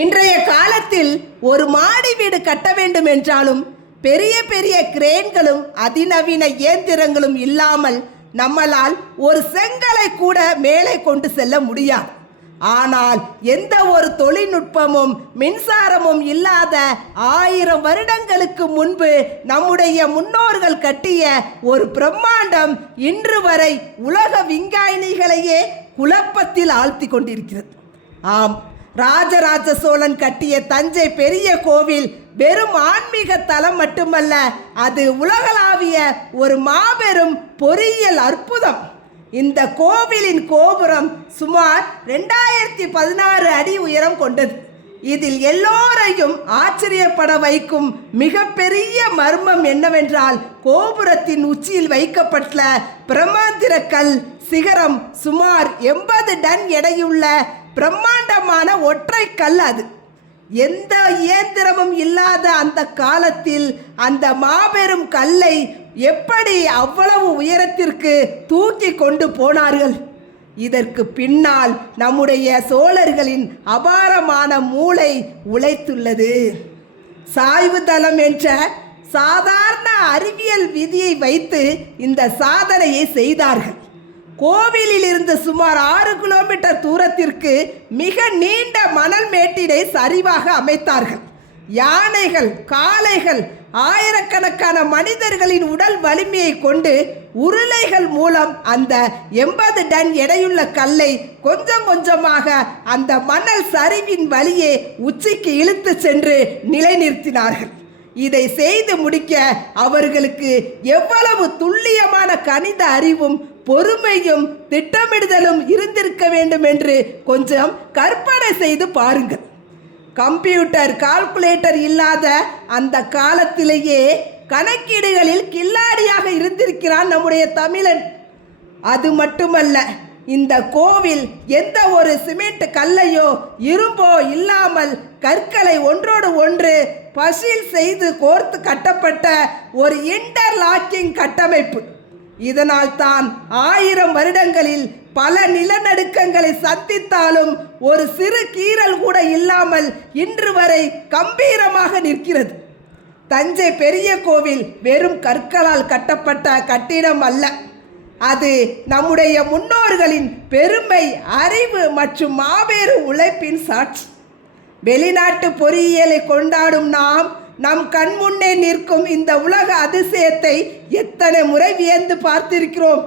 இன்றைய காலத்தில் ஒரு மாடி வீடு கட்ட வேண்டும் என்றாலும் பெரிய பெரிய கிரேன்களும் அதிநவீன இயந்திரங்களும் இல்லாமல் நம்மளால் ஒரு செங்கலை கூட மேலே கொண்டு செல்ல முடியாது. ஆனால் எந்த ஒரு தொழில்நுட்பமும் மின்சாரமும் இல்லாத 1000 வருடங்களுக்கு முன்பு நம்முடைய முன்னோர்கள் கட்டிய ஒரு பிரம்மாண்டம் இன்று வரை உலக விஞ்ஞானிகளையே குழப்பத்தில் ஆழ்த்தி கொண்டிருக்கிறது. ஆம், ராஜராஜ சோழன் கட்டிய தஞ்சை பெரிய கோவில் வெறும் ஆன்மீக தலம் மட்டுமல்ல, அது உலகளாவிய ஒரு மாபெரும் பொறியியல் அற்புதம். இந்த கோவிலின் கோபுரம் சுமார் 2016 அடி உயரம் கொண்டது. இதில் எல்லோரையும் ஆச்சரியப்பட வைக்கும் மிகப்பெரிய மர்மம் என்னவென்றால், கோபுரத்தின் உச்சியில் வைக்கப்பட்ட பிரம்மாந்திர கல் சிகரம் சுமார் 80 டன் எடையுள்ள பிரம்மாண்டமான ஒற்றை கல். அது எந்த இயந்திரமும் இல்லாத அந்த காலத்தில் அந்த மாபெரும் கல்லை எப்படி அவ்வளவு உயரத்திற்கு தூக்கி கொண்டு போனார்கள்? இதற்கு பின்னால் நம்முடைய சோழர்களின் அபாரமான மூளை உழைத்துள்ளது. சாய்வு தளம் என்ற சாதாரண அறிவியல் விதியை வைத்து இந்த சாதனையை செய்தார்கள். கோவிலில் இருந்து சுமார் 6 கிலோமீட்டர் தூரத்திற்கு மிக நீண்ட மணல் மேட்டினை சரிவாக அமைத்தார்கள். யானைகள், காளைகள், ஆயிரக்கணக்கான மனிதர்களின் உடல் வலிமையை கொண்டு உருளைகள் மூலம் அந்த 80 டன் எடையுள்ள கல்லை கொஞ்சம் கொஞ்சமாக அந்த மணல் சரிவின் வழியே உச்சிக்கு இழுத்து சென்று நிலைநிறுத்தினார்கள். இதை செய்து முடிக்க அவர்களுக்கு எவ்வளவு துல்லியமான கணித அறிவும் பொறுமையும் திட்டமிடுதலும் இருந்திருக்க வேண்டும் என்று கொஞ்சம் கற்பனை செய்து பாருங்கள். கம்ப்யூட்டர், கால்குலேட்டர் இல்லாத அந்த காலத்திலேயே கணக்கீடுகளில் கில்லாடியாக இருந்திருக்கிறான் நம்முடைய தமிழன். அது மட்டுமல்ல, இந்த கோவில் எந்த ஒரு சிமெண்ட் கல்லையோ இரும்போ இல்லாமல் கற்களை ஒன்றோடு ஒன்று பசில் செய்து கோர்த்து கட்டப்பட்ட ஒரு இன்டர்லாக்கிங் கட்டமைப்பு. இதனால் தான் 1000 வருடங்களில் பல நிலநடுக்கங்களை சந்தித்தாலும் ஒரு சிறு கீறல் கூட இல்லாமல் இன்று வரை கம்பீரமாக நிற்கிறது. தஞ்சை பெரிய கோவில் வெறும் கற்களால் கட்டப்பட்ட கட்டிடம் அல்ல, அது நம்முடைய முன்னோர்களின் பெருமை, அறிவு மற்றும் மாபெரும் உழைப்பின் சாட்சி. வெளிநாட்டு பொறியியலை கொண்டாடும் நாம் நம் கண்முன்னே நிற்கும் இந்த உலக அதிசயத்தை எத்தனை முறை வியந்து பார்த்திருக்கிறோம்.